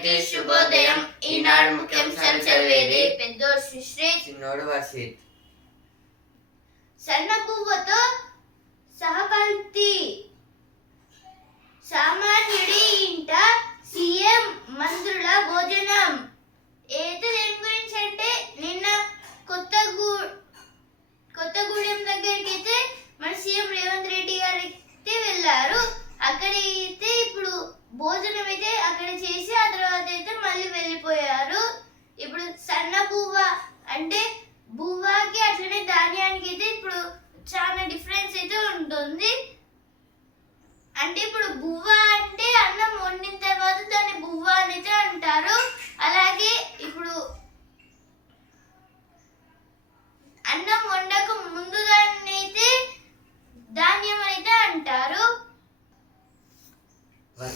అందరికీ శుభోదయం ఈనాడు ముఖ్యాంశాలు చదివేది. పెద్దోడు శ్రీ చిన్నోడు వర్షిత్ సన్న పువ్వుతో సహపంక్తి. సామాన్యుడి ఇంట సీఎం మంత్రుల భోజనం. ఏది దేని గురించి అంటే నిన్న కొత్తగూ కొత్తగూడెం దగ్గరికి అయితే మన సీఎం రేవంత్ రెడ్డి గారు అయితే వెళ్ళారు. అక్కడ అయితే ఇప్పుడు భోజనం అయితే అక్కడ చేసి ఆ తర్వాత అయితే మళ్ళీ వెళ్ళిపోయారు. ఇప్పుడు సన్న బువ్వ అంటే బువ్వకి అట్లనే ధాన్యానికి అయితే ఇప్పుడు చాలా డిఫరెన్స్ అయితే ఉంటుంది. అంటే ఇప్పుడు బువ్వ అంటే అన్నం వండిన తర్వాత దాన్ని బువ్వ అని అయితే అంటారు. అలాగే ఇప్పుడు అన్నం వండక ముందు దాన్ని అయితే ధాన్యం అయితే అంటారు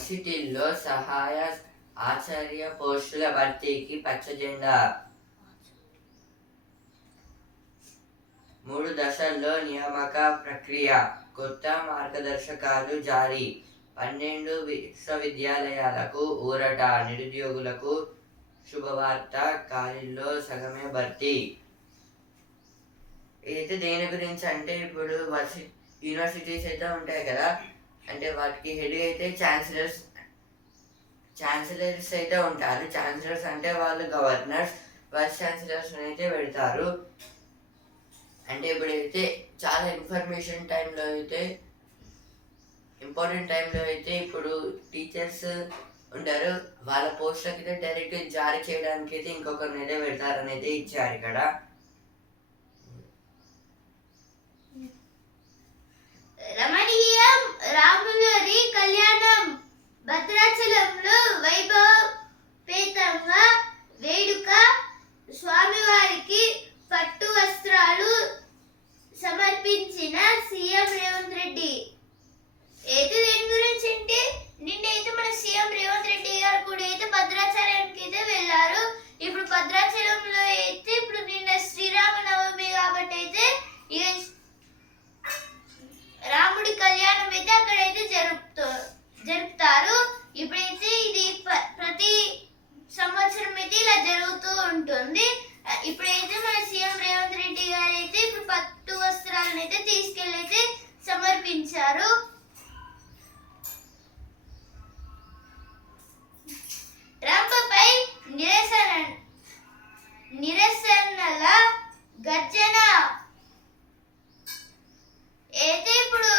వర్సిటీల్లో సహాయ ఆచార్య పోస్టుల భర్తీకి పచ్చ జెండా. మూడు దశల్లో నియామక ప్రక్రియ. కొత్త మార్గదర్శకాలు జారీ. పన్నెండు విశ్వవిద్యాలయాలకు ఊరట నిరుద్యోగులకు శుభవార్త ఖాళీల్లో సగమే భర్తీ. అయితే దేని గురించి అంటే ఇప్పుడు వర్సి యూనివర్సిటీస్ అయితే ఉంటాయి కదా. అంటే వాటికి హెడ్ అయితే ఛాన్సలర్స్ ఛాన్సలర్స్ అయితే ఉంటారు. ఛాన్సలర్స్ అంటే వాళ్ళు గవర్నర్స్ వైస్ ఛాన్సలర్స్ అయితే పెడతారు. అంటే ఇప్పుడైతే చాలా ఇన్ఫర్మేషన్ టైంలో అయితే ఇంపార్టెంట్ టైంలో అయితే ఇప్పుడు టీచర్స్ ఉంటారు. వాళ్ళ పోస్టులకి అయితే డైరెక్ట్ జారీ చేయడానికి అయితే ఇంకొకరిని అయితే పెడతారని అయితే ఇచ్చారు ఇక్కడ. రమణీయం రాములరి కళ్యాణం భద్రాచలంలో వైభవం వేడుక స్వామివారికి పట్టు వస్త్రాలు సమర్పించిన సీఎం రేవంత్ రెడ్డి అయితే దేని గురించి అంటే నిన్నైతే మన సీఎం రేవంత్ రెడ్డి గారు కూడా అయితే భద్రాచలానికి అయితే వెళ్ళారు ఇప్పుడు భద్రాచలంలో అయితే ఇప్పుడు నిన్న శ్రీరామనవమి కాబట్టి అయితే ఇక రాముడి కళ్యాణం అయితే అక్కడైతే జరుపుతో జరుపుతారు ఇప్పుడైతే ఇది ప- ప్రతి సంవత్సరం అయితే ఇలా జరుగుతూ ఉంటుంది ఆ, ఇప్పుడైతే మన సీఎం రేవంత్ రెడ్డి గారు అయితే ఇప్పుడు పట్టు వస్త్రాలను అయితే తీసుకెళ్ళి అయితే సమర్పించారు ట్రంప్పై నిరసన నిరసనల గర్జన అయితే ఇప్పుడు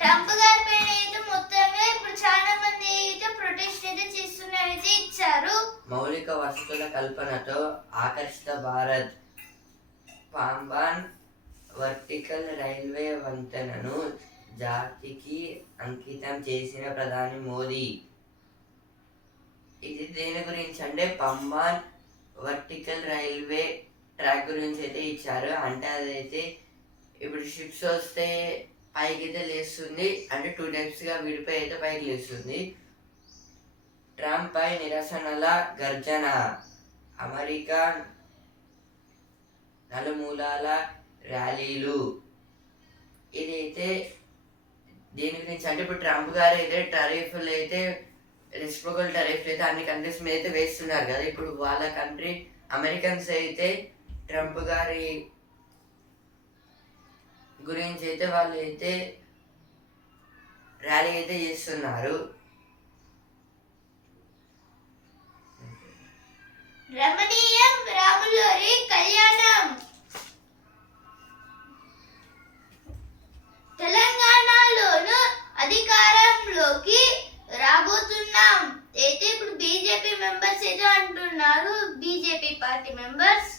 ట్రంప్ గారి పైన అయితే మొత్తంగా ఇప్పుడు చాలా మంది అయితే ప్రొటెస్ట్ అయితే చేస్తున్నారైతే ఇచ్చారు మౌలిక వసతుల కల్పనతో ఆకర్షిత భారత్ పాంబాన్ వర్టికల్ రైల్వే వంతెనను జాతికి అంకితం చేసిన ప్రధాని మోదీ ఇది దేని గురించి అంటే పంబాన్ వర్టికల్ రైల్వే ట్రాక్ గురించి అయితే ఇచ్చారు. అంటే అదైతే ఇప్పుడు షిప్స్ వస్తే పైకి అయితే లేస్తుంది. అంటే టూ టైప్స్గా విడిపోయి అయితే పైకి లేస్తుంది. ట్రంప్ పై నిరసనల గర్జన. అమెరికా నలుమూలాల ర్యాలీలు. ఇదైతే దీని గురించి అంటే ఇప్పుడు ట్రంప్ గారు అయితే టరీఫ్లు అయితే రెస్పోకల్ టరీఫ్లు అయితే అన్ని కంట్రీస్ మీద అయితే వేస్తున్నారు కదా. ఇప్పుడు వాళ్ళ కంట్రీ అమెరికన్స్ అయితే ట్రంప్ గారి గురించి అయితే వాళ్ళు అయితే ర్యాలీ అయితే చేస్తున్నారు. రమణీయం రాములోరి కళ్యాణం తెలంగాణలోను అధికారంలోకి రాబోతున్నాం అయితే ఇప్పుడు బీజేపీ మెంబర్స్ ఏదో అంటున్నారు బీజేపీ పార్టీ మెంబర్స్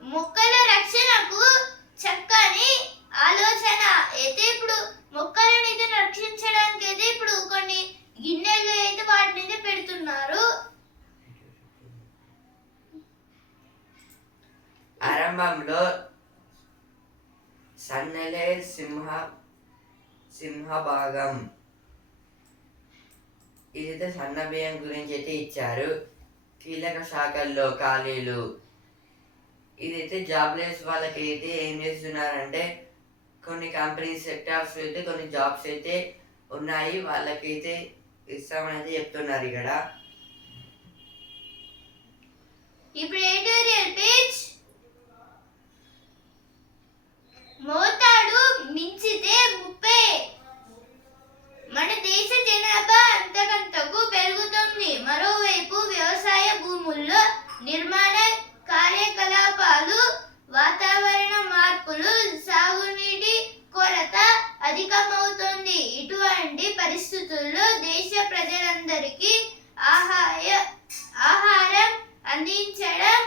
మొక్కల రక్షణకు చక్కని ఆలోచన అయితే ఇప్పుడు మొక్కలను అయితే రక్షించడానికి అయితే ఇప్పుడు కొన్ని గిన్నెలు అయితే వాటిని అయితే పెడుతున్నారు ఆరంభంలో సన్నెలే సింహ సింహభాగం ఇదైతే సన్న బియ్యం గురించి అయితే ఇచ్చారు. కీలక శాఖల్లో ఖాళీలు. ఇదైతే జాబ్లెస్ వాళ్ళకి అయితే ఏం చేస్తున్నారంటే కొన్ని కంపెనీస్ సెక్టార్స్ అయితే కొన్ని జాబ్స్ అయితే ఉన్నాయి. వాళ్ళకైతే ఇస్తామని అయితే చెప్తున్నారు ఇక్కడ. ఇప్పుడు ఎడిటోరియల్ పేజ్. మోతాడు మించితే ముప్పై. మన దేశ జనాభా అంతకంతకు పెరుగుతుంది. మరోవైపు వ్యవసాయ భూముల్లో నిర్మాణ కార్యకలాపాలు వాతావరణ మార్పు సాగునీటి కొరత అధికమవుతుంది ఇటువంటి పరిస్థితుల్లో దేశ ప్రజలందరికీ ఆహాయ ఆహారం అందించడం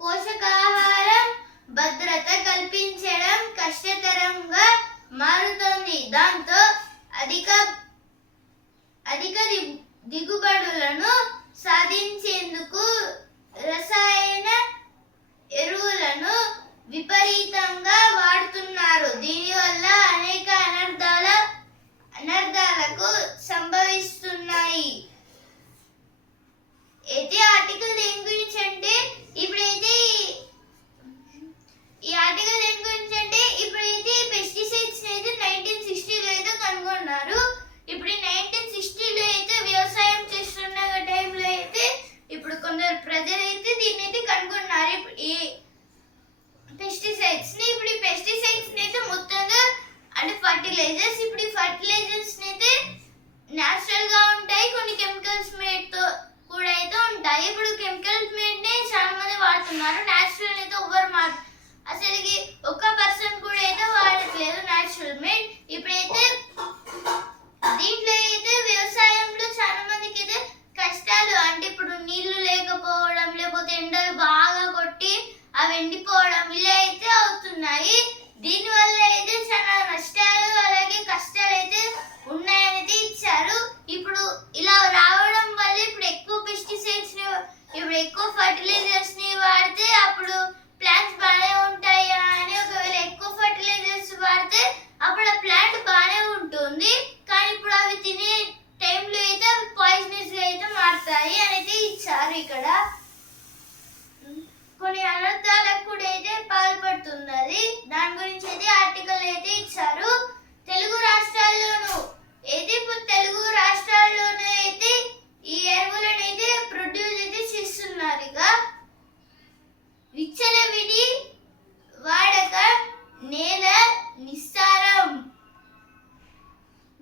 పోషకాహారం భద్రత కల్పించడం కష్టతరంగా మారుతోంది దాంతో అధిక అధిక ది- దిగుబడులను సాధించేందుకు రసాయన ఎరువులను విపరీతంగా వాడుతున్నారు దీనివల్ల అనేక అనర్థాల అనర్థాలకు సంభవిస్తున్నాయి అయితే ఆర్టికల్ దేని గురించి అంటే ఇప్పుడైతే ఈ- ఈ ఆర్టికల్ దేని గురించి అంటే ఇప్పుడైతే పెస్టిసైడ్స్ అయితే నైన్టీన్ సిక్స్టీలో అయితే కనుగొన్నారు ఇప్పుడు నైన్టీన్ సిక్స్టీలో అయితే వ్యవసాయం చేస్తున్న టైంలో అయితే ఇప్పుడు కొందరు ప్రజలు అయితే దీన్ని అయితే కనుగొన్నారు ఇప్పుడు ఈ పెస్టిసైడ్స్ని ఇప్పుడు ఈ పెస్టిసైడ్స్ని అయితే మొత్తంగా అంటే ఫర్టిలైజర్స్ ఇప్పుడు ఈ ఫర్టిలైజర్స్ని అయితే న్యాచురల్గా ఉంటాయి కొన్ని కెమికల్స్ మేడ్తో కూడా అయితే ఉంటాయి ఇప్పుడు కెమికల్స్ మేడ్ని చాలా మంది వాడుతున్నారు న్యాచురల్ అయితే ఎవరు మార్ అసలుకి ఒక్క పర్సన్ కూడా అయితే వాడట్లేదు న్యాచురల్ మేడ్ ఇప్పుడైతే దీంట్లో అయితే వ్యవసాయంలో చాలా మందికి అయితే కష్టాలు అంటే ఇప్పుడు నీళ్ళు లేకపోవడం లేకపోతే ఎండలు బాగా కొట్టి అవి ఎండిపోవడం ఇలా అయితే అవుతున్నాయి. దీనివల్ల అయితే చాలా నష్టాలు అలాగే కష్టాలు అయితే ఉన్నాయని అయితే ఇచ్చారు ఇప్పుడు ఇలా రావడం వల్ల ఇప్పుడు ఎక్కువ పెస్టిసైడ్స్ని ఇప్పుడు ఎక్కువ ఫర్టిలైజర్స్ని వాడితే అప్పుడు ప్లాంట్స్ బాగానే ఉంటాయా అని ఒకవేళ ఎక్కువ ఫర్టిలైజర్స్ వాడితే అప్పుడు ఆ ప్లాంట్ బాగానే ఉంటుంది కానీ ఇప్పుడు అవి తినే టైంలో అయితే అవి పాయిజనస్గా అయితే మారుతాయి అని అయితే ఇచ్చారు ఇక్కడ కొన్ని అనర్థాలకు కూడా అయితే పాల్పడుతున్నది దాని గురించి అయితే ఆర్టికల్ అయితే ఇచ్చారు తెలుగు రాష్ట్రాల్లోనూ అయితే ఇప్పుడు తెలుగు రాష్ట్రాల్లోనూ అయితే ఈ ఎరువులను అయితే ప్రొడ్యూస్ అయితే చేస్తున్నారు ఇక విచ్చలవిడి వాడక నేల నిస్సారం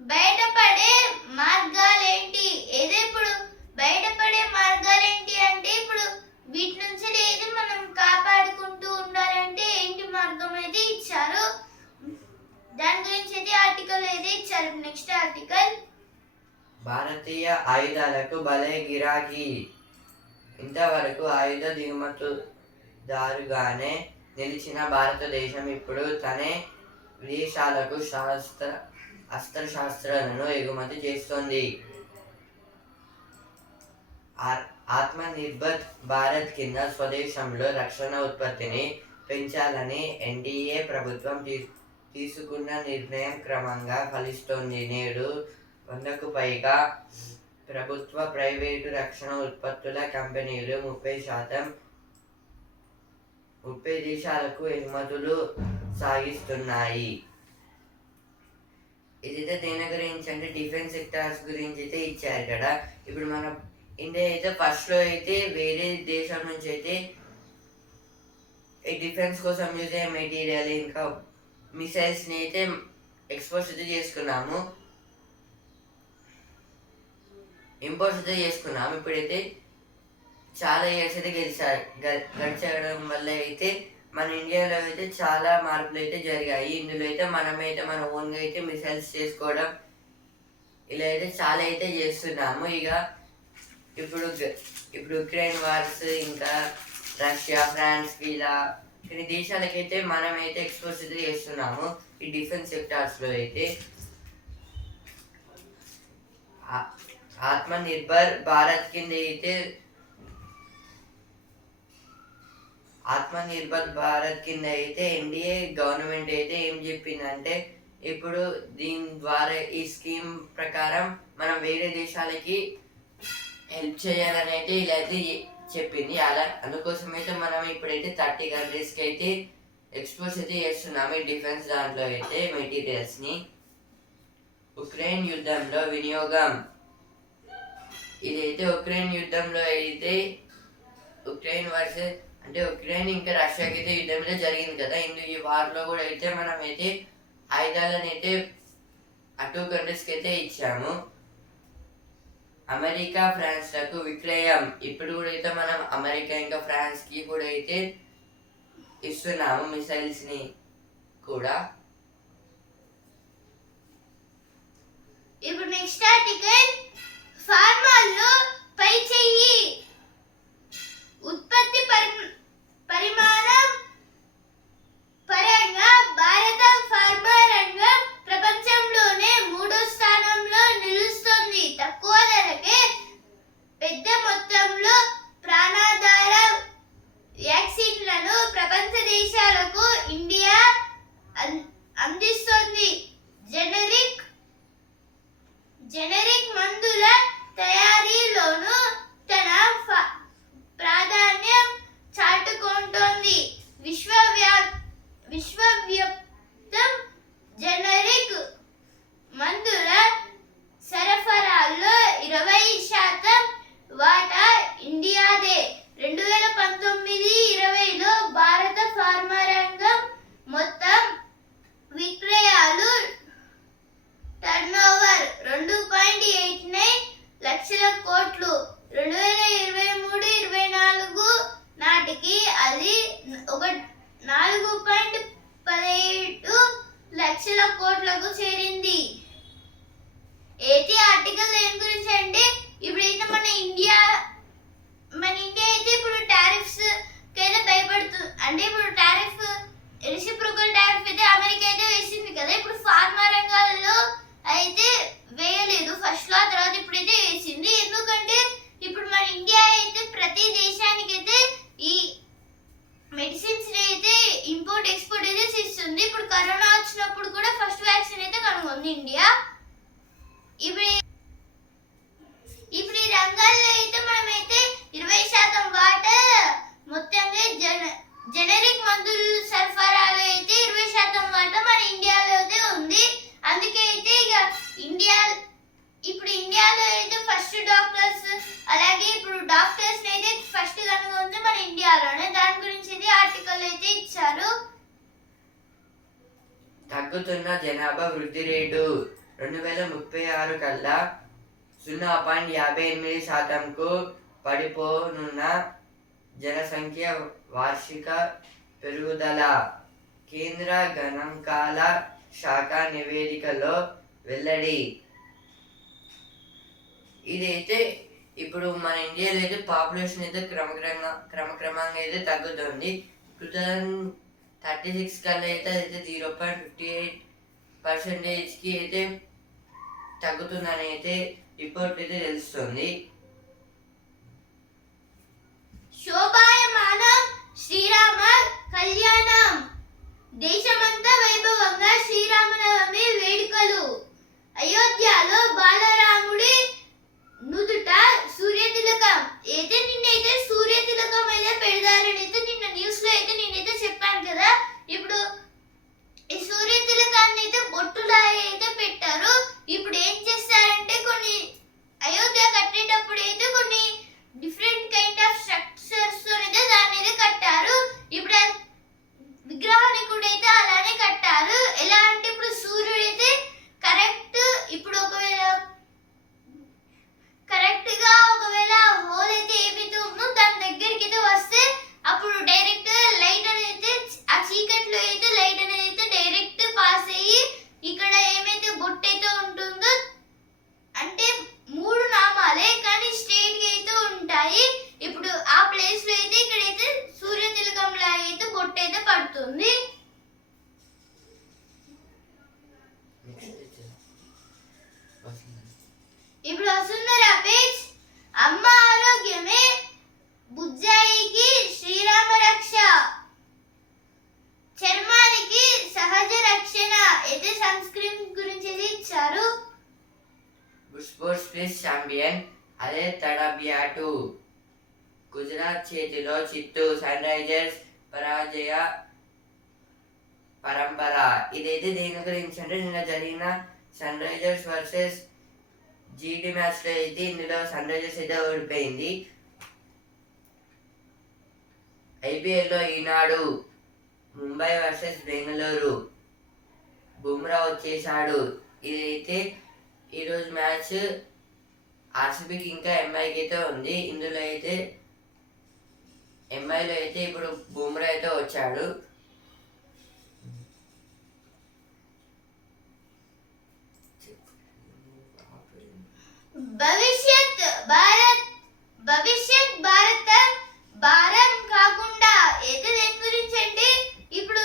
బయటపడే మార్గాలేంటి ఏదో ఇప్పుడు బయటపడే మార్గాలేంటి అంటే ఇప్పుడు వీటి నుంచి అయితే మనం కాపాడుకుంటూ ఉండాలంటే ఏంటి మార్గం అయితే ఇచ్చారు దాని గురించి అయితే ఆర్టికల్ అయితే ఇచ్చారు నెక్స్ట్ ఆర్టికల్ భారతీయ ఆయుధాలకు భలే గిరాకీ ఇంతవరకు ఆయుధ దిగుమతుదారుగానే నిలిచిన భారతదేశం ఇప్పుడు తనే విదేశాలకు శాస్త్ర అస్త్రశాస్త్రాలను ఎగుమతి చేస్తోంది. ఆ- ఆత్మనిర్భర్ భారత్ కింద స్వదేశంలో రక్షణ ఉత్పత్తిని పెంచాలని ఎన్డీఏ ప్రభుత్వం తీ- తీసుకున్న నిర్ణయం క్రమంగా ఫలిస్తోంది. నేడు వందకు పైగా ప్రభుత్వ ప్రైవేటు రక్షణ ఉత్పత్తుల కంపెనీలు ముప్పై శాతం ముప్పై దేశాలకు ఎగుమతులు సాగిస్తున్నాయి. ఇదైతే దేని గురించి అంటే డిఫెన్స్ సెక్టార్స్ గురించి అయితే ఇచ్చారు కదా. ఇప్పుడు మన ఇండియా అయితే ఫస్ట్లో అయితే వేరే దేశం నుంచి అయితే ఈ డిఫెన్స్ కోసం యూజ్ అయ్యే మెటీరియల్ ఇంకా మిసైల్స్ని అయితే ఎక్స్పోర్ట్ అయితే చేసుకున్నాము. ఇంపోర్ట్ అయితే చేసుకున్నాం. ఇప్పుడైతే చాలా ఇయర్స్ అయితే గెలిచారు గ- గడిచడం వల్ల అయితే మన ఇండియాలో అయితే చాలా మార్పులు అయితే జరిగాయి. ఇందులో అయితే మనమైతే మన ఓన్గా అయితే మిసైల్స్ చేసుకోవడం ఇలా అయితే చాలా అయితే చేస్తున్నాము. ఇక ఇప్పుడు ఇప్పుడు ఉక్రెయిన్ వార్స్ ఇంకా రష్యా ఫ్రాన్స్ ఇలా కొన్ని దేశాలకైతే మనమైతే ఎక్స్పోజ్ అయితే చేస్తున్నాము. ఈ డిఫెన్స్ సెక్టార్స్లో అయితే. ఆత్మనిర్భర్ భారత్ కింద అయితే ఆత్మనిర్భర్ భారత్ కింద అయితే ఎన్డీఏ గవర్నమెంట్ అయితే ఏం చెప్పిందంటే ఇప్పుడు దీని ద్వారా ఈ స్కీమ్ ప్రకారం మనం వేరే దేశాలకి హెల్ప్ చేయాలని అయితే ఇలా అయితే చెప్పింది. అలా అందుకోసం అయితే మనం ఇప్పుడైతే థర్టీ కంట్రీస్కి అయితే ఎక్స్పోజ్ అయితే చేస్తున్నాము. ఈ డిఫెన్స్ దాంట్లో అయితే మెటీరియల్స్ని. ఉక్రెయిన్ యుద్ధంలో వినియోగం. ఇదైతే ఉక్రెయిన్ యుద్ధంలో అయితే ఉక్రెయిన్ వర్సెస్ అంటే ఉక్రెయిన్ ఇంకా రష్యాకి అయితే యుద్ధం అయితే జరిగింది కదా. ఇందు ఈ వార్లో కూడా అయితే మనం అయితే ఆయుధాలను అయితే అటు కంట్రీస్కి అయితే ఇచ్చాము. అమెరికా ఫ్రాన్స్లకు విక్రయం. ఇప్పుడు కూడా అయితే మనం అమెరికా ఇంకా ఫ్రాన్స్కి కూడా అయితే ఇస్తున్నాము మిసైల్స్ని కూడా. ఇప్పుడు నెక్స్ట్ ఆర్టికల్ ఫార్మాల్లో పై చెయ్యి ఉత్పత్తి పరి- పరిమాణం పరంగా భారత ఫార్మా రంగం ప్రపంచంలోనే మూడో స్థానంలో నిలుస్తుంది. తక్కువ ధరకే పెద్ద మొత్తంలో ప్రాణాధార వ్యాక్సిన్లను ప్రపంచ దేశాలకు ఇండియా అన్- అందిస్తుంది జెనరిక్ జెనరిక్ మందుల తయారీలోనూ తన ఫ- ప్రాధాన్యం చాటుకుంటోంది విశ్వవ్యా విశ్వవ్యాప్తం జెనరిక్ మందుల సరఫరాలో ఇరవై శాతం వాటా ఇండియాదే రెండు వేల పంతొమ్మిది ఇరవైలో భారత ఫార్మా రంగం మొత్తం విక్రయాలు టర్నోవర్ రెండు పాయింట్ ఎయిట్ నైన్ లక్షల కోట్లు రెండు వేల ఇరవై మూడు ఇరవై నాలుగు నాటికి అది ఒక నాలుగు పాయింట్ పదిహేడు లక్షల కోట్లకు చేరింది ఏటి ఆర్టికల్ దేని గురించి అంటే ఇప్పుడైతే మన ఇండియా మన ఇండియా అయితే ఇప్పుడు టారిఫ్స్ అయితే భయపడుతుంది అంటే ఇప్పుడు టారిఫ్ రెసిప్రోకల్ టారిఫ్ అయితే అమెరికా అయితే వేసింది కదా ఇప్పుడు ఫార్మా రంగాల్లో అయితే వేయలేదు ఫస్ట్లో ఆ తర్వాత ఇప్పుడైతే వేసింది ఎందుకంటే ఇప్పుడు మన ఇండియా అయితే ప్రతి దేశానికి అయితే ఈ వ్యాక్సిన్స్ అయితే ఇంపోర్ట్ ఎక్స్పోర్ట్ అయితే చేస్తుంది. ఇప్పుడు కరోనా వచ్చినప్పుడు కూడా ఫస్ట్ వ్యాక్సిన్ అయితే కనుగొంది ఇండియా. ఇప్పుడు ఇప్పుడు ఈ రంగాల్లో అయితే మనమైతే ఇరవై శాతం వాటర్ మొత్తంగా జన జనరిక్ మందుల సరఫరాలో అయితే ఇరవై శాతం వాటా మన ఇండియాలో అయితే ఉంది. అందుకే అయితే ఇక ఇండియా ఇప్పుడు ఇండియాలో అయితే ఫస్ట్ డాక్టర్స్ అలాగే ఇప్పుడు డాక్టర్స్ అయితే ఫస్ట్ కనుగొంది మన ఇండియాలోనే. దాని గురించి అయితే ఆర్టికల్ అయితే ఇచ్చారు. తగ్గుతున్న జనాభా వృద్ధి రేటు రెండు వేల ముప్పై ఆరు కల్లా సున్నా పాయింట్ యాభై ఎనిమిది శాతంకు పడిపోనున్న జనసంఖ్య వార్షిక పెరుగుదల కేంద్ర గణాంకాల శాఖ నివేదికలో వెల్లడి. ఇదైతే ఇప్పుడు మన ఇండియాలో అయితే పాపులేషన్ అయితే క్రమక్రమంగా క్రమక్రమంగా అయితే తగ్గుతుంది. టూ థౌజండ్ థర్టీ సిక్స్ కల్లా అయితే అయితే జీరో పాయింట్ ఫిఫ్టీ ఎయిట్ పర్సెంటేజ్కి అయితే తగ్గుతుందని అయితే రిపోర్ట్ అయితే తెలుస్తుంది. శోభాయమానం శ్రీరామ కళ్యాణం. దేశమంతా వైభవంగా శ్రీరామనవమి వేడుకలు అయోధ్యలో బాలరాముడి నుదుట సూర్య తిలకం అయితే నిన్నైతే సూర్య తిలకం అయితే పెడతారని అయితే నిన్న న్యూస్లో అయితే నేనైతే చెప్పాను కదా ఇప్పుడు ఈ సూర్య తిలకాన్ని అయితే బొట్టులా అయితే పెట్టారు ఇప్పుడు ఏం చేస్తారంటే కొన్ని అయోధ్య కట్టేటప్పుడు అయితే కొన్ని డిఫరెంట్ కైండ్ ఆఫ్ స్ట్రక్చర్స్ అయితే దాన్ని అయితే కట్టారు ఇప్పుడు ఆ విగ్రహాన్ని కూడా అయితే అలానే కట్టారు ఎలా అంటే ఇప్పుడు సూర్యుడు అయితే కరెక్ట్ ఇప్పుడు ఒకవేళ కరెక్ట్గా ఒకవేళ హోల్ అయితే ఏమైతే ఉందో దాని దగ్గరికి అయితే వస్తే అప్పుడు డైరెక్ట్ లైట్ అనేది అయితే ఆ చీకట్లో అయితే లైట్ అనేది అయితే డైరెక్ట్ పాస్ అయ్యి ఇక్కడ ఏమైతే బొట్టు అయితే ఉంటుందో అంటే మూడు నామాలే కానీ స్ట్రైట్గా అయితే ఉంటాయి ఇప్పుడు ఆ ప్లేస్లో అయితే ఇక్కడైతే సూర్య తిలకం లాగా అయితే బొట్టు అయితే పడుతుంది ఇప్పుడు వస్తున్నారు పేజ్ అమ్మ ఆరోగ్యమే బుజ్జాయికి శ్రీరామ రక్ష చర్మానికి సహజ రక్షణ అయితే సన్ స్క్రీన్ గురించి అయితే ఇచ్చారు స్పోర్ట్స్ ప్లీజ్ ఛాంపియన్ అదే తడబియాటు గుజరాత్ చేతిలో చిత్తూ సన్ రైజర్స్ పరాజయ పరంపర. ఇదైతే దేని గురించి అంటే నిన్న జరిగిన సన్ రైజర్స్ వర్సెస్ జీటీ మ్యాచ్లో అయితే ఇందులో సన్ రైజర్స్ అయితే ఓడిపోయింది. ఐపీఎల్లో ఈనాడు ముంబై వర్సెస్ బెంగళూరు బుమ్రా వచ్చేసాడు ఇదైతే ఈరోజు మ్యాచ్ ఆర్సీబీకి ఇంకా ఎంఐకి అయితే ఉంది. ఇందులో అయితే ఎంఐలో అయితే ఇప్పుడు బుమ్రా అయితే వచ్చాడు. భవిష్యత్ భారత్ భవిష్యత్ భారత భారం కాకుండా అయితే దేని గురించి అంటే ఇప్పుడు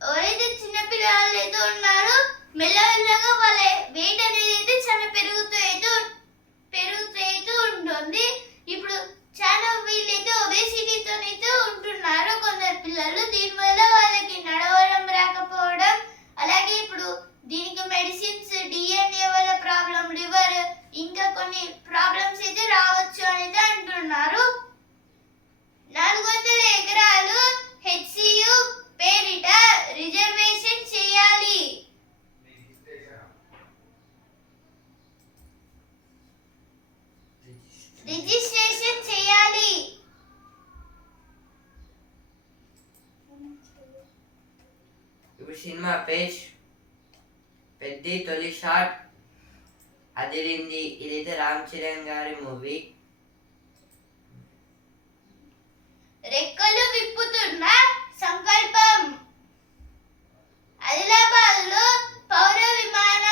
ఎవరైతే చిన్నపిల్లలు అయితే ఉన్నారో మెల్లమెల్లగా వాళ్ళ వెయిట్ అనేది అయితే చాలా పెరుగుతూ అయితే పెరుగుతూ అయితే ఉంటుంది ఇప్పుడు చాలా వీళ్ళైతే ఒబేసిటీతో అయితే ఉంటున్నారు కొందరు పిల్లలు దీనివల్ల వాళ్ళకి నడవడం రాకపోవడం అలాగే ఇప్పుడు దీనికి మెడిసిన్స్ డిఎన్ఏ వల్ల ప్రాబ్లం లివర్ ఇంకా కొన్ని ప్రాబ్లమ్స్ అయితే రావచ్చు అని అయితే అంటున్నారు నాలుగు వందల ఎకరాలు హెచ్సియు పేరిట రిజర్వేషన్ చేయాలి. రిజిస్ట్రేషన్ చేయాలి. ఇప్పుడు సినిమా పేజ్ పెద్ద తొలి షాట్. అదిరింది ఇదైతే రామ్ చరణ్ గారి మూవీ. రెక్కలు విప్పుతున్న. సంకల్పం. ఆదిలాబాద్లో పౌర విమాన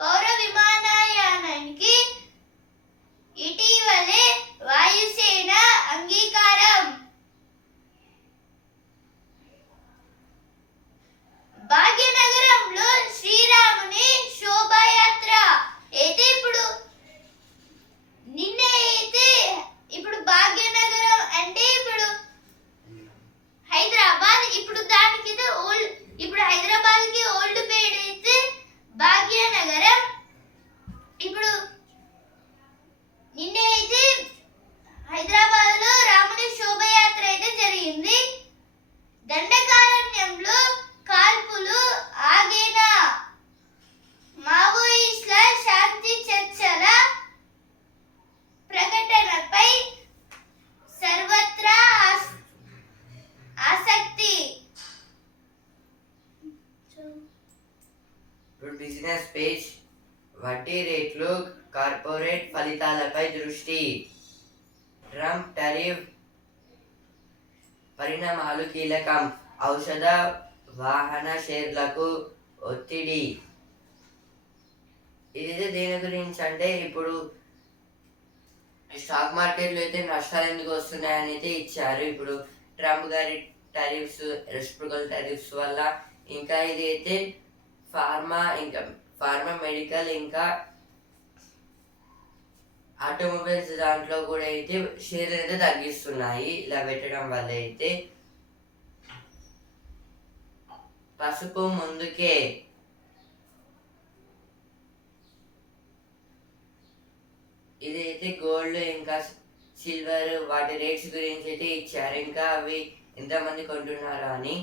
పౌర విమానయానానికి ఇటీవలే వాయుసేన పేజ్ వడ్డీ రేట్లు కార్పొరేట్ ఫలితాలపై దృష్టి. ట్రంప్ టరీఫ్ పరిణామాలు కీలకం. ఔషధ వాహన షేర్లకు ఒత్తిడి. ఇదైతే దేని గురించి అంటే ఇప్పుడు స్టాక్ మార్కెట్లో అయితే నష్టాలు ఎందుకు వస్తున్నాయని అయితే ఇచ్చారు. ఇప్పుడు ట్రంప్ గారి టారిఫ్స్ రెస్ప్రికల్ టారిఫ్స్ వల్ల ఇంకా ఇది అయితే ఫార్మా ఇంకా ఫార్మా మెడికల్ ఇంకా ఆటోమొబైల్స్ దాంట్లో కూడా అయితే షేర్ అయితే తగ్గిస్తున్నాయి. ఇలా పెట్టడం వల్ల అయితే పసుపు ముందుకే ఇదైతే గోల్డ్ ఇంకా సిల్వర్ వాటి రేట్స్ గురించి అయితే ఇచ్చారు. ఇంకా అవి ఎంతమంది కొంటున్నారు అని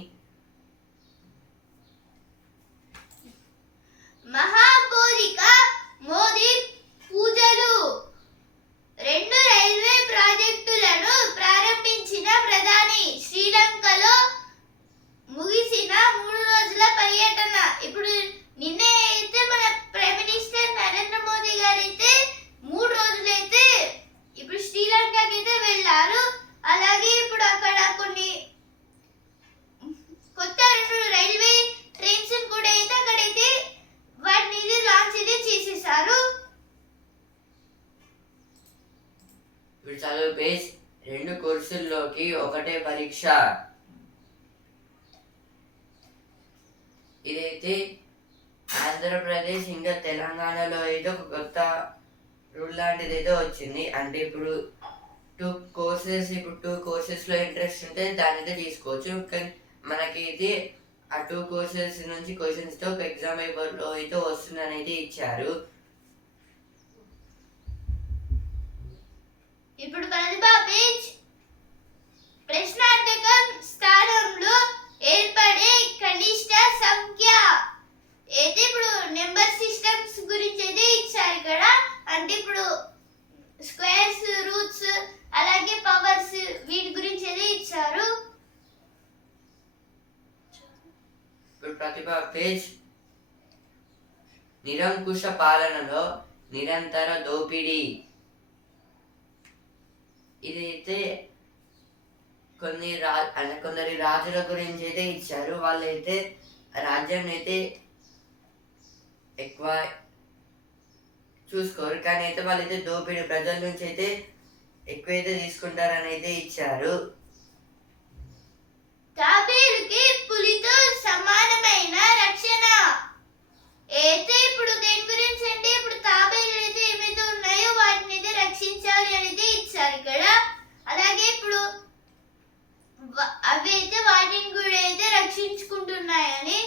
మహాబోధిక మోదీ పూజలు. రెండు రైల్వే ప్రాజెక్టులను ప్రారంభించిన ప్రధాని శ్రీలంకలో ముగిసిన మూడు రోజుల పర్యటన ఇప్పుడు నిన్నే అయితే మన ప్రైమ్ మినిస్టర్ నరేంద్ర మోదీ గారు అయితే మూడు రోజులైతే ఇప్పుడు శ్రీలంకకి అయితే వెళ్ళారు అలాగే ఇప్పుడు అక్కడ కొన్ని కొత్త రెండు రైల్వే ట్రైన్స్ కూడా అయితే అక్కడైతే వాటిని ఇది లాంచ్ అయితే చేసేసారు ఇప్పుడు చదువు పేజ్ రెండు కోర్సుల్లోకి ఒకటే పరీక్ష ఇదైతే ఆంధ్రప్రదేశ్ ఇంకా తెలంగాణలో అయితే ఒక కొత్త రూల్ లాంటిది అయితే వచ్చింది. అంటే ఇప్పుడు టూ కోర్సెస్ ఇప్పుడు టూ కోర్సెస్లో ఇంట్రెస్ట్ ఉంటే దాని అయితే తీసుకోవచ్చు. కానీ మనకి ఇది ఆ టూ కోర్సెస్ నుంచి క్వశ్చన్స్తో ఒక ఎగ్జామ్ పేపర్లో అయితే వస్తుందని అయితే ఇచ్చారు. ఇప్పుడు ప్రతిభా బీచ్. ప్రశ్నార్థకం స్థానంలో ఏర్పడే కనిష్ట సంఖ్య అయితే ఇప్పుడు నెంబర్ సిస్టమ్స్ గురించి అయితే ఇచ్చారు ఇక్కడ అంటే ఇప్పుడు స్క్వేర్స్ రూట్స్ అలాగే పవర్స్ వీటి గురించి ఏదో ఇచ్చారు. ప్రతిభ పేజ్. నిరంకుశ పాలనలో నిరంతర దోపిడీ. ఇదైతే కొన్ని రా కొందరి రాజుల గురించి అయితే ఇచ్చారు. వాళ్ళైతే రాజ్యాన్ని అయితే ఎక్కువ చూసుకోరు. కానీ అయితే వాళ్ళైతే దోపిడీ ప్రజల నుంచి అయితే ఎక్కువైతే తీసుకుంటారని అయితే ఇచ్చారు. తాబేలుకి పులితో సమానమైన రక్షణ. అయితే ఇప్పుడు దేని గురించి అంటే ఇప్పుడు తాబేలు అయితే ఏమైతే ఉన్నాయో వాటిని అయితే రక్షించాలి అనేది ఇచ్చారు ఇక్కడ. అలాగే ఇప్పుడు అవి అయితే వాటిని కూడా అయితే రక్షించుకుంటున్నాయని